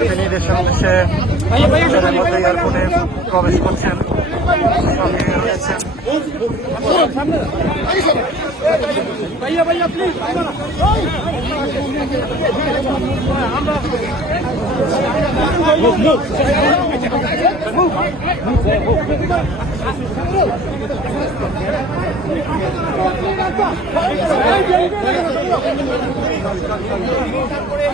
তিনি দেশের উদ্দেশ্যে মতো এয়ারপোর্টে প্রবেশ করছেন। সঙ্গে রয়েছেন করে